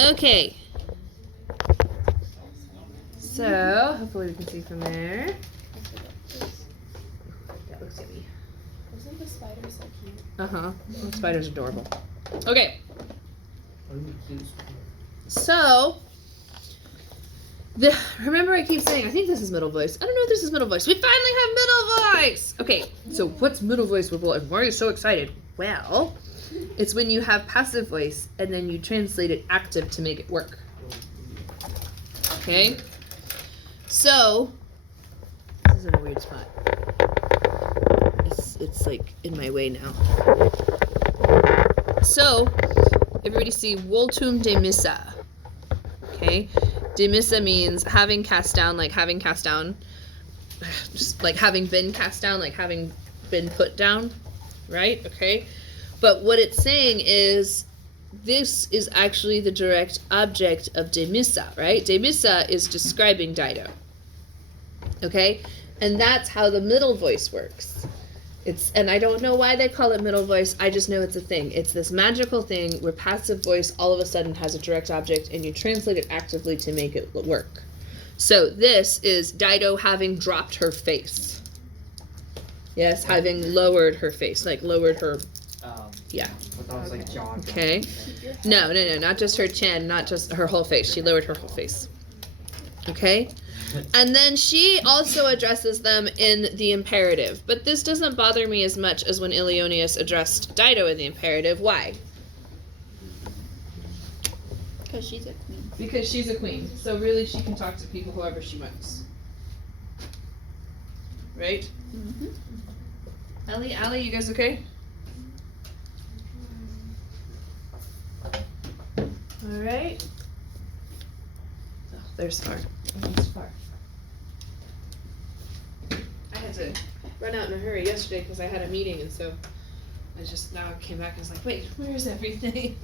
Okay. So, hopefully we can see from there. That looks yummy. Isn't the spider so cute? Uh-huh. The spider's adorable. Okay. So, remember I keep saying, I think this is middle voice. I don't know if this is middle voice. We finally have middle voice! Okay, so what's middle voice, Whipple, and why are you so excited? Well, it's when you have passive voice and then you translate it active to make it work. Okay? So, this is in a weird spot. It's like in my way now. So, everybody see Voltum de Missa. Okay? De Missa means having cast down, like having cast down. Just like having been cast down, like having been put down. Right? Okay? But what it's saying is, this is actually the direct object of de Missa, right? De Missa is describing Dido. Okay? And that's how the middle voice works. And I don't know why they call it middle voice, I just know it's a thing. It's this magical thing where passive voice all of a sudden has a direct object and you translate it actively to make it work. So this is Dido having dropped her face. Yes, having lowered her face, like lowered her, yeah. Like jaw. Okay. No, not just her chin, not just her whole face. She lowered her whole face. Okay? And then she also addresses them in the imperative. But this doesn't bother me as much as when Ilioneus addressed Dido in the imperative. Why? Because she's a queen. Because she's a queen. So really she can talk to people whoever she wants. Right? Mm-hmm. Allie, you guys okay? Alright. Oh, there's Far. There's Far. I had to run out in a hurry yesterday because I had a meeting, and so I just now came back and was like, wait, where's everything?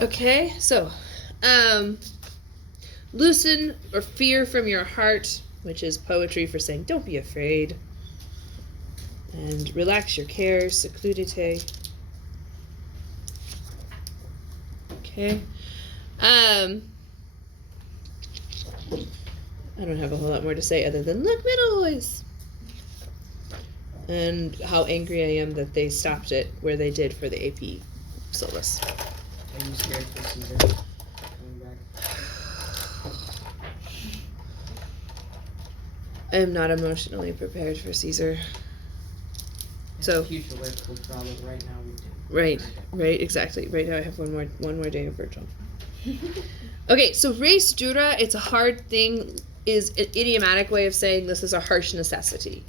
Okay, so loosen or fear from your heart, which is poetry for saying don't be afraid, and relax your cares, secludite. Okay. I don't have a whole lot more to say other than look, middle voice. And how angry I am that they stopped it where they did for the AP syllabus. Are you scared for Caesar coming back? I am not emotionally prepared for Caesar. So Future political problem right now we do. Right, exactly. Right now I have one more day of Virgil. Okay, so res dura, it's a hard thing, is an idiomatic way of saying this is a harsh necessity.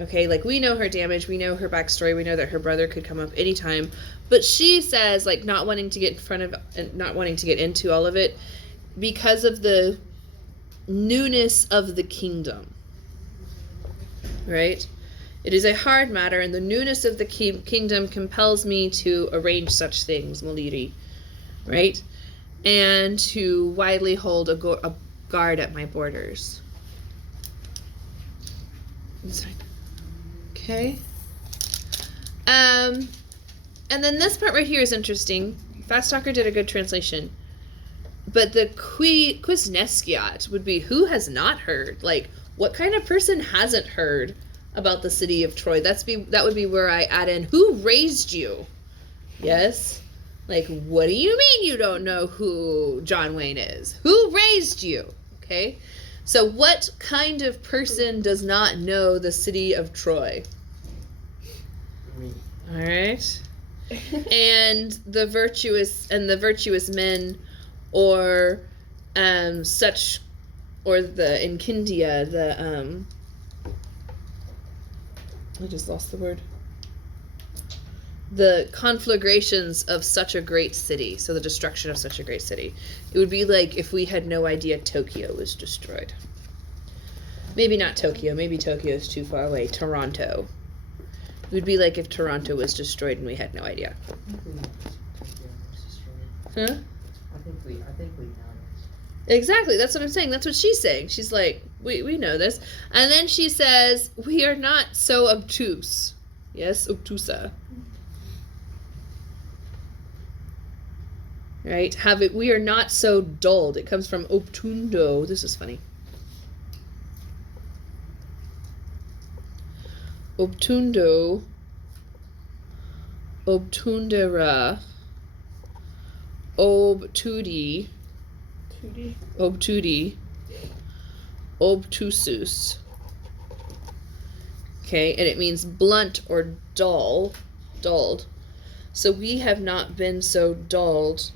Okay, like we know her damage, we know her backstory, we know that her brother could come up anytime, but she says, like, not wanting to get in front of, and not wanting to get into all of it because of the newness of the kingdom. Right? It is a hard matter, and the newness of the kingdom compels me to arrange such things, Maliri, right? And to widely hold a guard at my borders. Okay. And then this part right here is interesting. Fast Talker did a good translation. But the quis nesciat would be who has not heard? Like, what kind of person hasn't heard about the city of Troy? That would be where I add in who raised you. Yes? Like, what do you mean you don't know who John Wayne is? Who raised you? Okay? So what kind of person does not know the city of Troy? Me. All right. And the virtuous men, or such, or the Incindia, the I just lost the word. The conflagrations of such a great city, so the destruction of such a great city. It would be like if we had no idea Tokyo was destroyed. Maybe not Tokyo, maybe Tokyo is too far away. Toronto. It would be like if Toronto was destroyed and we had no idea. Huh? I think we know this. Exactly, that's what I'm saying. That's what she's saying. She's like, we know this. And then she says, we are not so obtuse. Yes, obtusa. right? Have it. We are not so dulled. It comes from obtundo. This is funny. Obtundo, obtundera, obtudi, obtudi, obtusus. Okay, and it means blunt or dulled. So we have not been so dulled,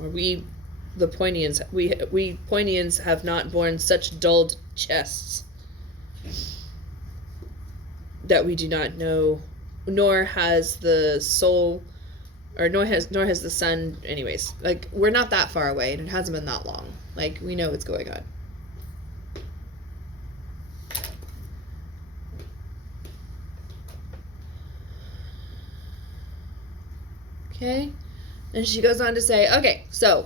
or we, the Poinians, we Poinians have not borne such dulled chests that we do not know, nor has the soul, or nor has the sun. Anyways, like we're not that far away, and it hasn't been that long. Like we know what's going on. Okay, and she goes on to say, okay, so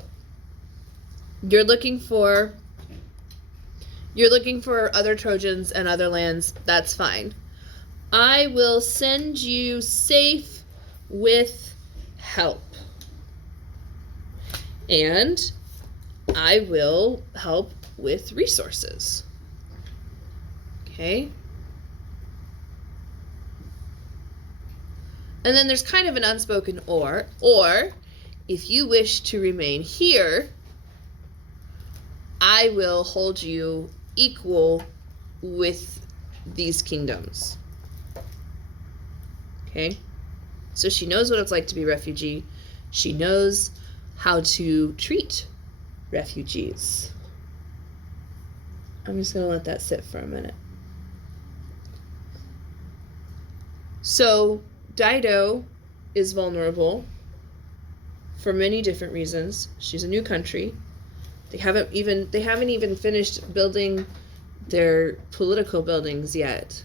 you're looking for other Trojans and other lands. That's fine. I will send you safe with help. And I will help with resources. Okay? And then there's kind of an unspoken or if you wish to remain here, I will hold you equal with these kingdoms. Okay? So she knows what it's like to be a refugee. She knows how to treat refugees. I'm just going to let that sit for a minute. So Dido is vulnerable for many different reasons. She's a new country. They haven't even finished building their political buildings yet.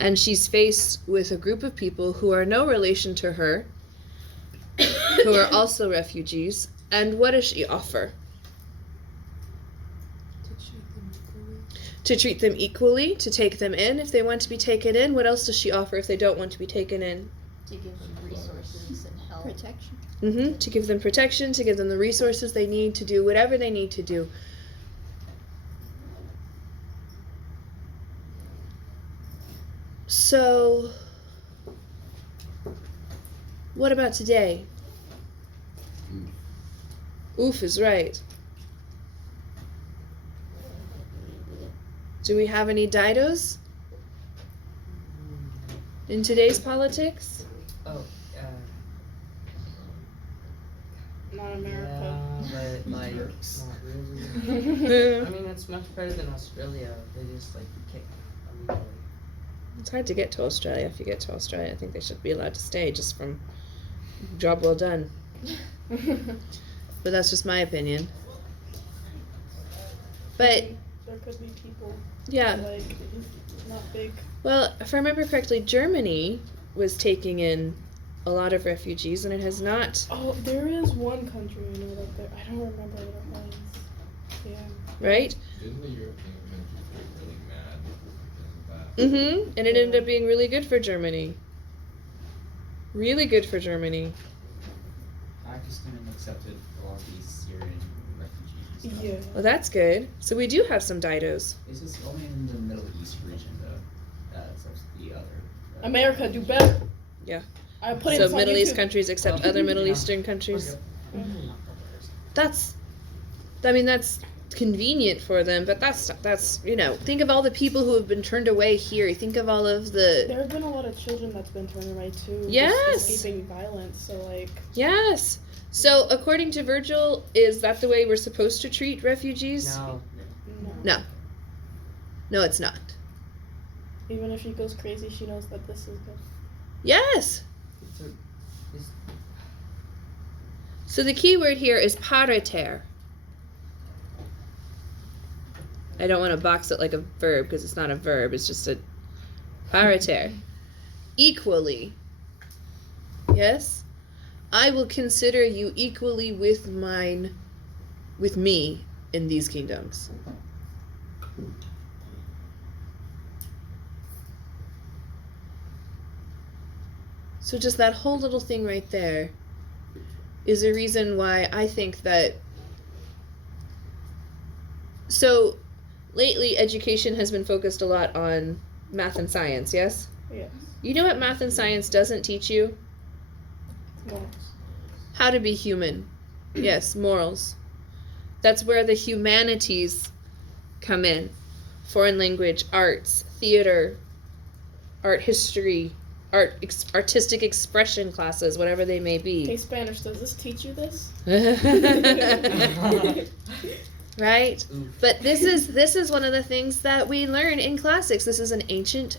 And she's faced with a group of people who are no relation to her, who are also refugees. And what does she offer? To treat them equally, to take them in if they want to be taken in. What else does she offer if they don't want to be taken in? To give them resources and help. Protection. To give them protection, to give them the resources they need to do whatever they need to do. So, what about today? Oof is right. Do we have any Didos in today's politics? Oh, Not America. yeah, but like, not really. I mean, it's much better than Australia. They just like kick illegally. It's hard to get to Australia. If you get to Australia, I think they should be allowed to stay just from job well done. But that's just my opinion. But there could be people yeah, like not big. well, if I remember correctly, Germany was taking in a lot of refugees, and it has not. Oh, there is one country I know that there. I don't remember what it was. Yeah. Right? Didn't the European countries get really mad because of that? And it ended up being really good for Germany. Really good for Germany. Pakistan accepted a lot of these Syrian refugees and stuff. Yeah. Well, that's good. So we do have some Didos. This is only in the Middle East region, though. That's the other. America, do better. Yeah. I put So it on Middle East YouTube. countries accept Oh, other Middle yeah. Eastern countries. Okay. That's convenient for them, but that's think of all the people who have been turned away here. Think of all of the There have been a lot of children that's been turned away too. just Yes. escaping violence. So like. yes. So according to Virgil, is that the way we're supposed to treat refugees? No. No. No, it's not. Even if she goes crazy, she knows that this is good. Yes. It's So the key word here is pariter. I don't want to box it like a verb because it's not a verb. It's just a pariter. Equally. Yes? I will consider you equally with me in these kingdoms. So just that whole little thing right there is a reason why I think that. So, lately, education has been focused a lot on math and science, yes? Yes. You know what math and science doesn't teach you? Morals. How to be human. Yes, morals. That's where the humanities come in. Foreign language, arts, theater, art history, artistic expression classes, whatever they may Hey, be. Spanish, does this teach you this? Right? Oof. But this is one of the things that we learn in classics. This is an ancient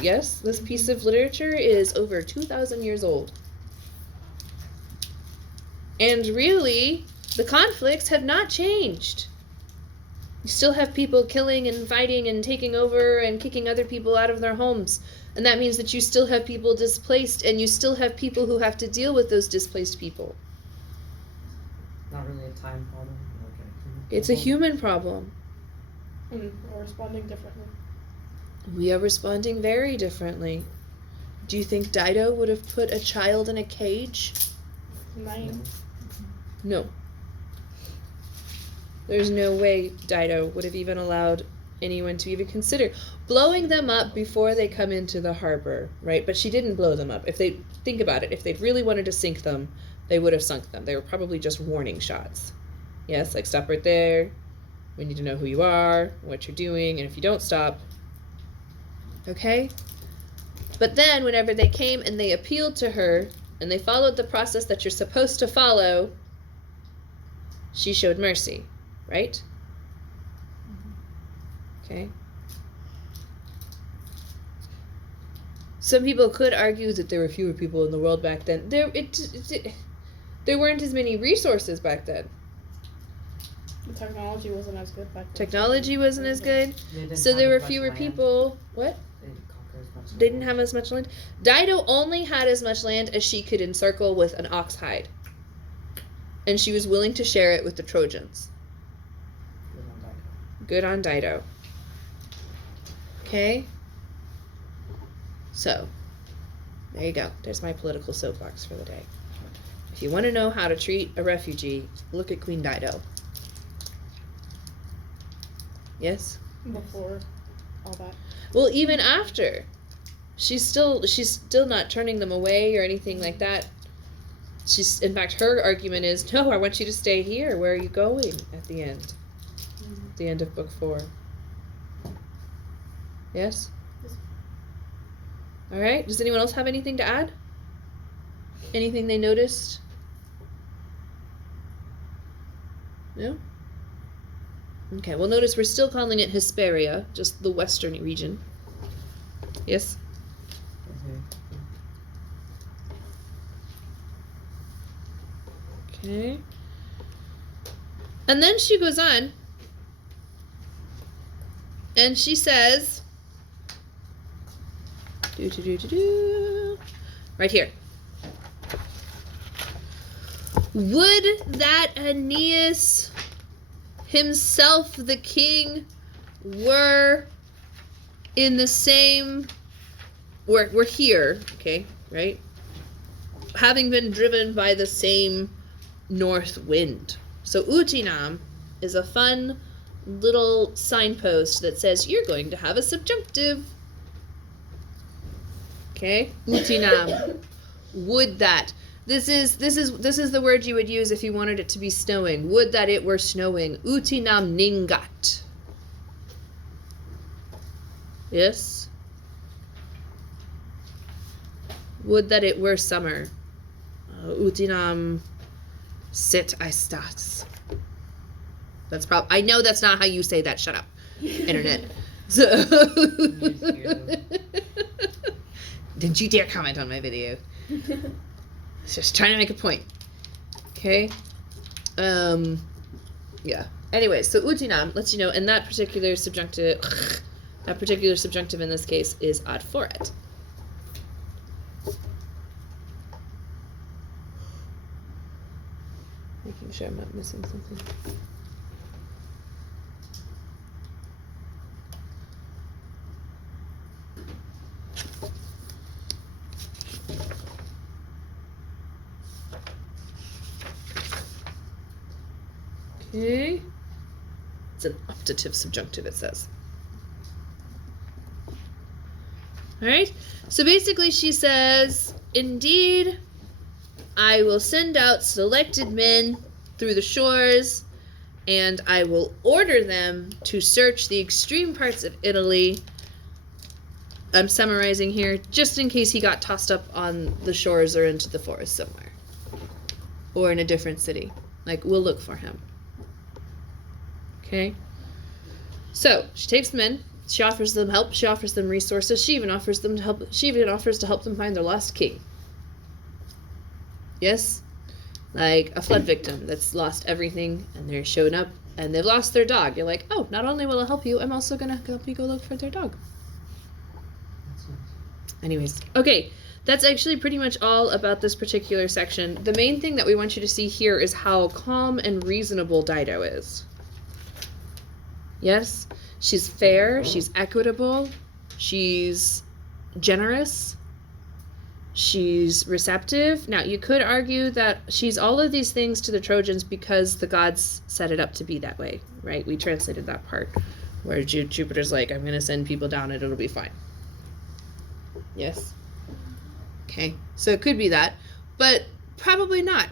yes, this piece of literature is over 2,000 years old. And really, the conflicts have not changed. You still have people killing and fighting and taking over and kicking other people out of their homes. And that means that you still have people displaced, and you still have people who have to deal with those displaced people. Not really a time problem. It's a human problem. We're responding differently. We are responding very differently. Do you think Dido would have put a child in a cage? 9. No. There's no way Dido would have even allowed anyone to even consider blowing them up before they come into the harbor, right? But she didn't blow them up. If they think about it, if they'd really wanted to sink them, they would have sunk them. They were probably just warning shots. Yes, like stop right there. We need to know who you are, what you're doing, and if you don't stop, okay? But then whenever they came and they appealed to her and they followed the process that you're supposed to follow, she showed mercy, right? Okay. Some people could argue that there were fewer people in the world back then. There weren't as many resources back then. The technology wasn't as good back then. Technology wasn't as good, so there were fewer people. What? They didn't conquer as much. They didn't have as much land. Dido only had as much land as she could encircle with an ox hide. And she was willing to share it with the Trojans. Good on Dido. Okay? So, there you go. There's my political soapbox for the day. If you want to know how to treat a refugee, look at Queen Dido. Yes? Before all that. Well, even after. She's still not turning them away or anything like that. In fact, her argument is, no, I want you to stay here. Where are you going at the end? At the end of book 4. Yes? Yes. All right. Does anyone else have anything to add? Anything they noticed? No? Okay, well, notice we're still calling it Hesperia, just the western region. Yes? Okay. And then she goes on, and she says, right here. Would that Aeneas himself, the king, were in the same, we're here, okay, right? Having been driven by the same north wind. So Utinam is a fun little signpost that says you're going to have a subjunctive. Okay? Utinam. Would that. This is the word you would use if you wanted it to be snowing. Would that it were snowing. Utinam ningat. Yes? Would that it were summer. Utinam sit aestas. That's I know that's not how you say that. Shut up, internet. So didn't you dare comment on my video. Just trying to make a point. Okay. Yeah. Anyway, so utinam lets you know, and that particular subjunctive in this case is ad foret. Making sure I'm not missing something. Okay. It's an optative subjunctive, it says. Alright? So basically she says, indeed, I will send out selected men through the shores, and I will order them to search the extreme parts of Italy. I'm summarizing here, just in case he got tossed up on the shores or into the forest somewhere. Or in a different city. Like, we'll look for him. Okay? So, she takes men, she offers them help, she offers them resources, she even offers to help them find their lost king. Yes? Like a flood victim that's lost everything and they're showing up and they've lost their dog. You're like, oh, not only will I help you, I'm also gonna help you go look for their dog. Anyways, okay, that's actually pretty much all about this particular section. The main thing that we want you to see here is how calm and reasonable Dido is. Yes? She's fair, she's equitable, she's generous, she's receptive. Now, you could argue that she's all of these things to the Trojans because the gods set it up to be that way, right? We translated that part where Jupiter's like, I'm going to send people down and it'll be fine. Yes? Okay, so it could be that, but probably not.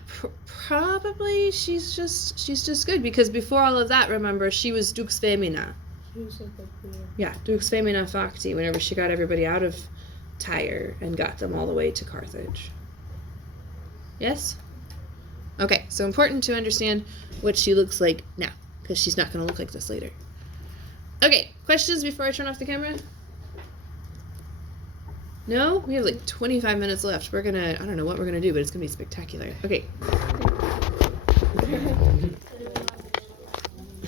Probably she's just good because before all of that, remember, she was Dux Femina. She was like a queen. Yeah, Dux Femina Facti, whenever she got everybody out of Tyre and got them all the way to Carthage. Yes? Okay, so important to understand what she looks like now, because she's not going to look like this later. Okay, questions before I turn off the camera? No? We have like 25 minutes left. We're gonna, I don't know what we're gonna do, but it's gonna be spectacular. Okay.